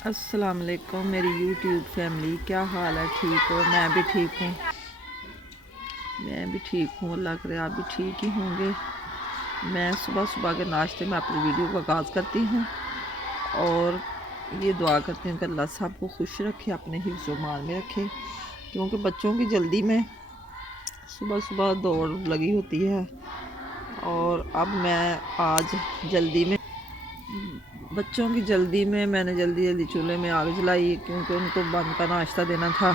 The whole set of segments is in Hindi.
अस्सलाम वालेकुम मेरी यूट्यूब फैमिली, क्या हाल है? ठीक हो? मैं भी ठीक हूँ। अल्लाह करे आप भी ठीक ही होंगे। मैं सुबह सुबह के नाश्ते में अपनी वीडियो का आगाज़ करती हूँ और ये दुआ करती हूँ कि अल्लाह सबको खुश रखे, अपने हिफ्ज़ व मान में रखे, क्योंकि बच्चों की जल्दी में सुबह सुबह दौड़ लगी होती है। और अब मैं आज जल्दी में बच्चों की जल्दी में मैंने जल्दी जल्दी चूल्हे में आग जलाई, क्योंकि उनको बंद का नाश्ता देना था।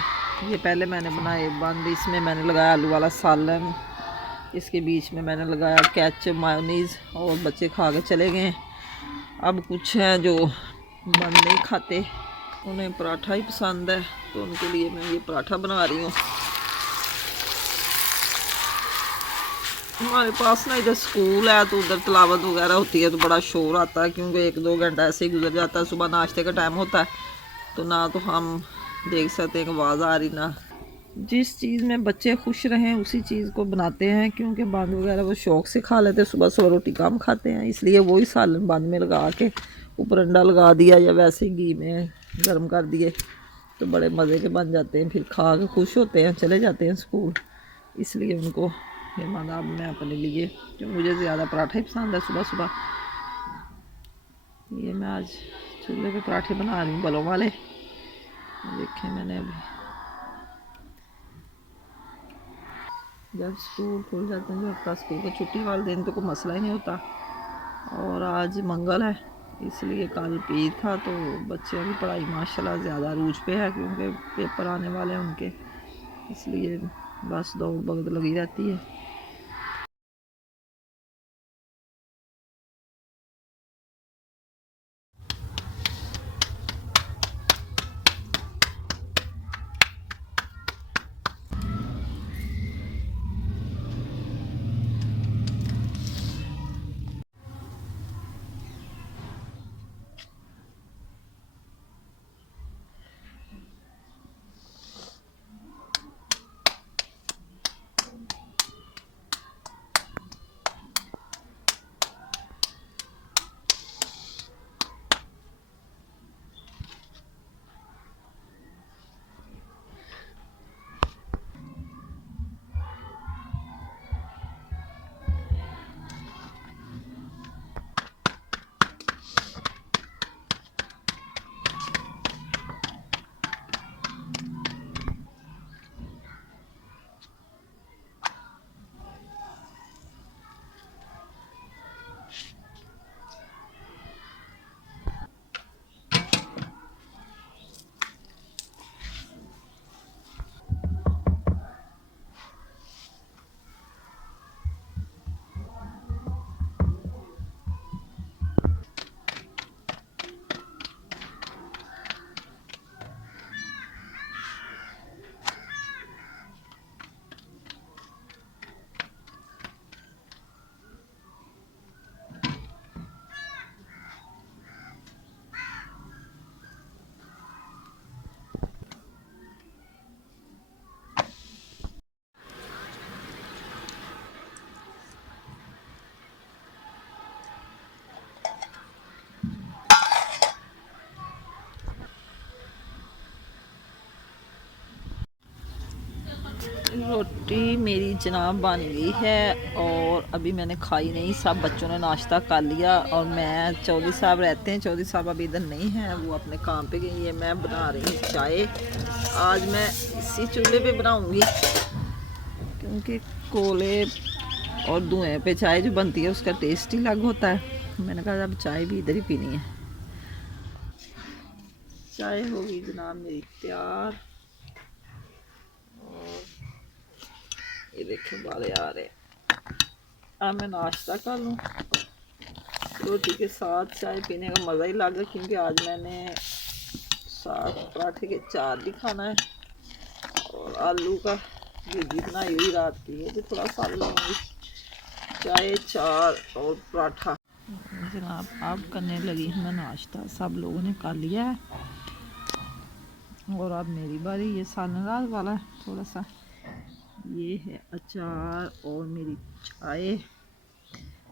ये पहले मैंने बनाए बंद, इसमें मैंने लगाया आलू वाला सालन, इसके बीच में मैंने लगाया केचप मायोनीज़ और बच्चे खा के चले गए। अब कुछ हैं जो बंद नहीं खाते, उन्हें पराठा ही पसंद है, तो उनके लिए मैं ये पराठा बना रही हूँ। हमारे पास ना इधर स्कूल है, तो उधर तलावत वगैरह होती है तो बड़ा शोर आता है, क्योंकि एक दो घंटा ऐसे ही गुजर जाता है। सुबह नाश्ते का टाइम होता है तो ना तो हम देख सकते हैं कि आवाज़ आ रही ना। जिस चीज़ में बच्चे खुश रहें उसी चीज़ को बनाते हैं, क्योंकि बंद वगैरह वो शौक़ से खा लेते हैं, सुबह सुबह रोटी कम खाते हैं, इसलिए वही सालन बंद में लगा के ऊपर अंडा लगा दिया या वैसे ही घी में गर्म कर दिए तो बड़े मज़े के बन जाते हैं। फिर खा के खुश होते हैं, चले जाते हैं स्कूल। इसलिए उनको ये माना अब मैं अपने लिए, जो मुझे ज़्यादा पराठा ही पसंद है सुबह सुबह। ये मैं आज चूल्हे पे पराठे बना रही हूँ बलों वाले। देखें मैंने अभी, जब स्कूल खुल जाते हैं, जो हफ्ता स्कूल का छुट्टी वाले दिन तो कोई मसला ही नहीं होता। और आज मंगल है, इसलिए कल पीर था, तो बच्चों की पढ़ाई माशाल्लाह ज़्यादा रूज पे है, क्योंकि पेपर आने वाले हैं उनके, इसलिए बस दौड़ भगत लगी रहती है। रोटी मेरी जनाब बन गई है और अभी मैंने खाई नहीं, सब बच्चों ने नाश्ता कर लिया। और मैं, चौधरी साहब रहते हैं, चौधरी साहब अभी इधर नहीं हैं, वो अपने काम पे गई है। मैं बना रही हूँ चाय। आज मैं इसी चूल्हे पे बनाऊँगी, क्योंकि कोले और धुएँ पे चाय जो बनती है उसका टेस्ट ही अलग होता है। मैंने कहा अब चाय भी इधर ही पीनी है। चाय होगी जनाब मेरी तैयार। ये देखो बाले आ रहे। अब मैं नाश्ता कर लूँ, रोटी के साथ चाय पीने का मज़ा ही लगा, क्योंकि आज मैंने साथ पराठे के चार भी खाना है और आलू का भुर्जी बनाई हुई रात की है, तो थोड़ा सा लूँगी। चाय, चार और पराठा। जनाब अब करने लगी हूँ मैं नाश्ता, सब लोगों ने कर लिया है और अब मेरी बारी। ये सालन वाला है थोड़ा सा, ये है अचार और मेरी चाय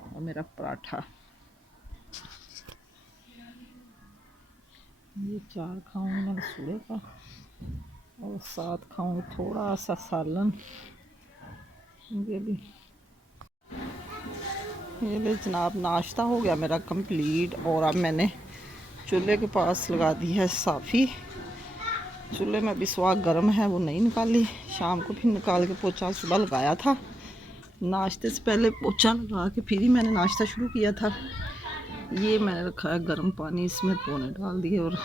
और मेरा पराठा। ये 4 खाऊंगी मैं सूड़े का और साथ खाऊंगी थोड़ा सा सालन। ये भी जनाब नाश्ता हो गया मेरा कंप्लीट और अब मैंने चूल्हे के पास लगा दी है साफ़ी। चूल्हे में अभी स्वाद गर्म है वो नहीं निकाली, शाम को फिर निकाल के पोछा सुबह लगाया था। नाश्ते से पहले पोछा लगा के फिर ही मैंने नाश्ता शुरू किया था। ये मैंने रखा है गर्म पानी, इसमें पोने डाल दिए और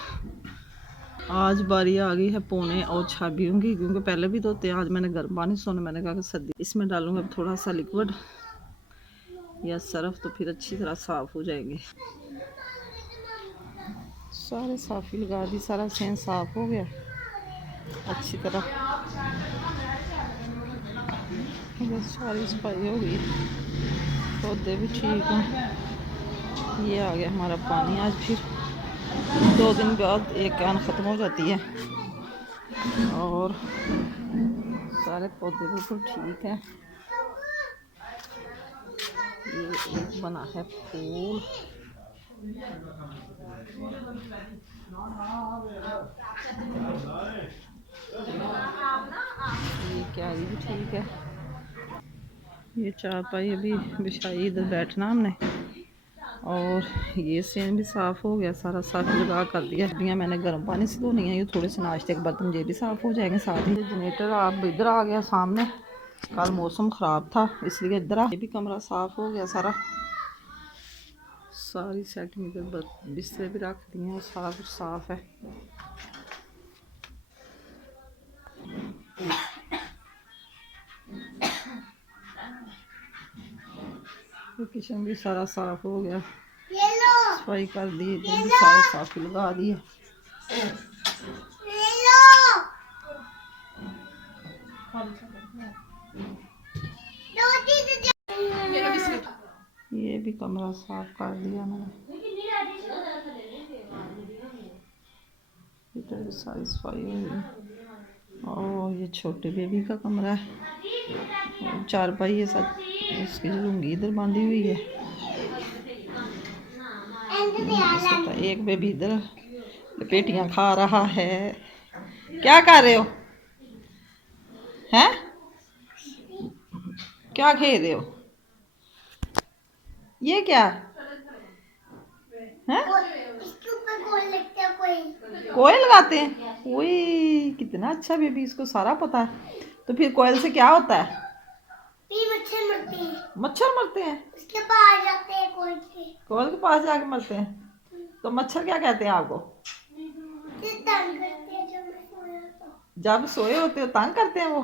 आज बारी आ गई है पोने और छाबियों की, क्योंकि पहले भी धोते हैं। आज मैंने गर्म पानी सोने मैंने कहा कि सर्दी इसमें डालूंगा थोड़ा सा लिक्विड या सरफ तो फिर अच्छी तरह साफ़ हो जाएंगे। सारे साफ़ी लगा दी, सारा सेन साफ़ हो गया अच्छी तरह, बस सारी सफाई हो गई, पौधे भी ठीक हैं। ये आ गया हमारा पानी। आज फिर 2 दिन बाद एक कैन ख़त्म हो जाती है और सारे पौधे बिल्कुल ठीक हैं। ये एक बना है फूल, ये क्यारी भी ठीक है। ये चारपाई अभी बिछाई, इधर बैठना हमने। और ये सेन भी साफ़ हो गया, सारा साफ लगा कर दिया। हड्डियाँ मैंने गर्म पानी से धोनी है, ये थोड़े से नाश्ते के बर्तन ये भी साफ़ हो जाएंगे। साथ ही जनरेटर आप इधर आ गया सामने, कल मौसम ख़राब था इसलिए इधर ये भी कमरा साफ़ हो गया सारा। सारी सेटिंग इधर बिस्तर भी रख दिए हैं, सारा कुछ साफ़ है। तो किचन भी सारा साफ़ हो गया, सफाई कर दी, इधर भी सारे साफ़ी लगा दिए। ये भी कमरा साफ कर दिया मैंने, इधर भी सारी सफाई हो गई। और ये छोटे बेबी का कमरा है, चारपाई है सब, इसकी लुंगी इधर बांधी हुई है। एक बेबी इधर लपेटियां खा रहा है। क्या कर रहे हो हैं, क्या खेल रहे हो? ये क्या है? कोयल लगाते हैं? वही कितना अच्छा बेबी, इसको सारा पता है। तो फिर कोयल से क्या होता है? मच्छर मरते हैं। मच्छर मरते हैं, उसके पास जाते हैं कोयल के पास जाके मरते हैं। तो मच्छर क्या कहते हैं आपको? तंग करते हैं जब सोए होते हो तंग करते हैं वो।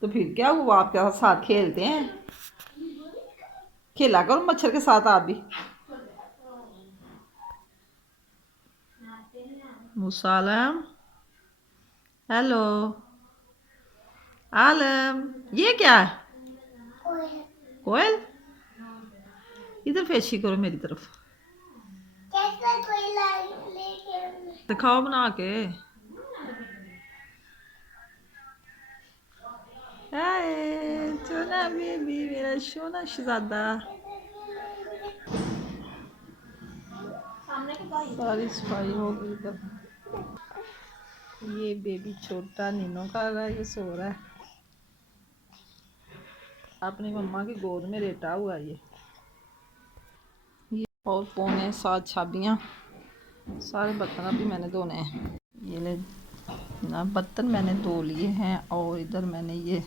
तो फिर क्या हुआ, आपके साथ खेलते हैं, खेला करो मच्छर के साथ आप भी। मुसालम, हेलो आलम, ये क्या है? कोयल। इधर फेशी करो मेरी तरफ, दिखाओ बना के। सोना बेबी, मेरा सोना शहजादा। सारी सफाई हो गई इधर। ये बेबी छोटा नीनो कर रहा है, ये सो रहा है अपनी मम्मा की गोद में लेटा हुआ ये। और पौने 7 छाबियाँ, सारे बर्तन अभी मैंने धोने हैं। ये ले ना बर्तन मैंने धो लिए हैं और इधर मैंने ये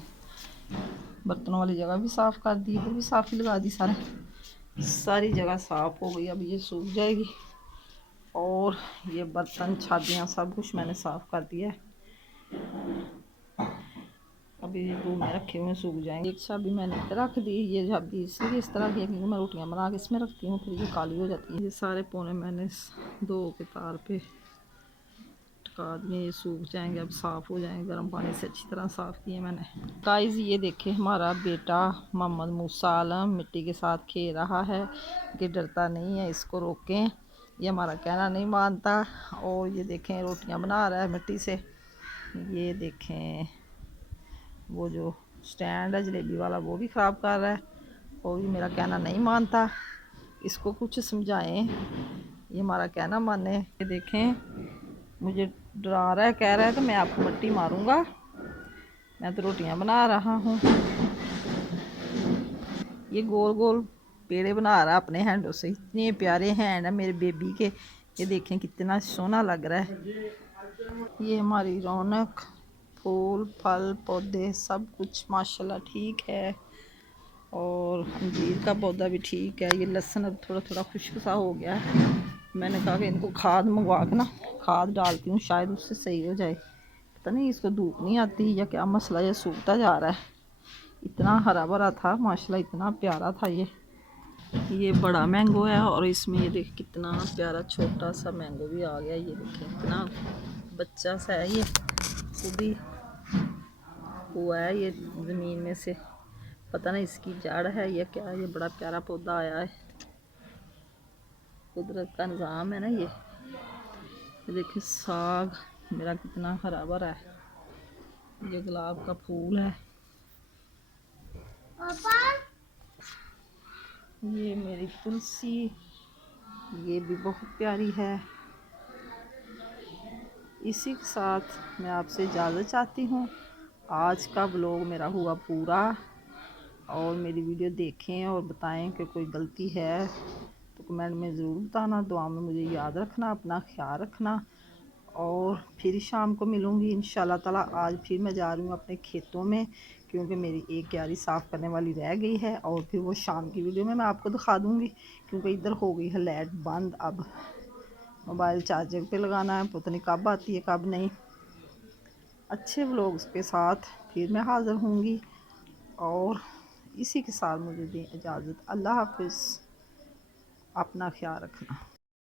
बर्तनों वाली जगह भी साफ़ कर दी, इधर भी साफ़ी लगा दी, सारी जगह साफ़ हो गई। अब ये सूख जाएगी और ये बर्तन छाबियाँ सब कुछ मैंने साफ़ कर दिया है। अभी रूम में रखे हुए सूख जाएंगे। एक चाबी मैंने इधर रख दी, ये चाबी इसलिए इस तरह की है क्योंकि मैं रोटियां बना के इसमें रखती हूँ, फिर ये काली हो जाती है। ये सारे पौने मैंने धो के तार पे टका दिए, ये सूख जाएंगे, अब साफ़ हो जाएंगे। गर्म पानी से अच्छी तरह साफ़ किए मैंने। गाइस ये देखे हमारा बेटा मोहम्मद मूसा आलम मिट्टी के साथ खेल रहा है कि डरता नहीं है, इसको रोकें, ये हमारा कहना नहीं मानता। और ये देखें रोटियां बना रहा है मिट्टी से। ये देखें वो जो स्टैंड है जलेबी वाला वो भी ख़राब कर रहा है, वो भी मेरा कहना नहीं मानता। इसको कुछ समझाएं, ये हमारा कहना माने। ये देखें मुझे डरा रहा है, कह रहा है कि मैं आपको मट्टी मारूंगा। मैं तो रोटियां बना रहा हूँ। ये गोल गोल पेड़े बना रहा है अपने हैंडों से। इतने प्यारे हैंड है मेरे बेबी के। ये देखें कितना सोना लग रहा है। ये हमारी रौनक, फूल फल पौधे सब कुछ माशाल्लाह ठीक है। और अंजीर का पौधा भी ठीक है। ये लहसुन अब थोड़ा थोड़ा खुश्क सा हो गया है। मैंने कहा कि इनको खाद मंगवा के ना खाद डालती हूँ, शायद उससे सही हो जाए। पता नहीं इसको धूप नहीं आती या क्या मसला, ये सूखता जा रहा है। इतना हरा भरा था माशाल्लाह, इतना प्यारा था ये बड़ा मैंगो है। और इसमें ये देख कितना प्यारा छोटा सा मैंगो भी आ गया। ये देखें इतना बच्चा सा है, ये खुद ही हुआ है ये ज़मीन में से। पता नहीं इसकी जड़ है या क्या। ये बड़ा प्यारा पौधा आया है। कुदरत का निज़ाम है ना ये देखिए साग मेरा कितना हरा भरा है। ये गुलाब का फूल है। ये मेरी तुलसी, ये भी बहुत प्यारी है। इसी के साथ मैं आपसे इजाज़त चाहती हूँ। आज का व्लॉग मेरा हुआ पूरा। और मेरी वीडियो देखें और बताएं कि कोई गलती है तो कमेंट में ज़रूर बताना। दुआ में मुझे याद रखना, अपना ख्याल रखना। और फिर शाम को मिलूँगी इंशाल्लाह ताला। आज फिर मैं जा रही हूँ अपने खेतों में, क्योंकि मेरी एक क्यारी साफ़ करने वाली रह गई है। और फिर वो शाम की वीडियो में मैं आपको दिखा दूँगी, क्योंकि इधर हो गई है लाइट बंद। अब मोबाइल चार्जर पे लगाना है, पता नहीं कब आती है कब नहीं। अच्छे व्लॉग्स के साथ फिर मैं हाज़िर होंगी। और इसी के साथ मुझे दें इजाज़त। अल्लाह हाफ़िज़। अपना ख्याल रखना।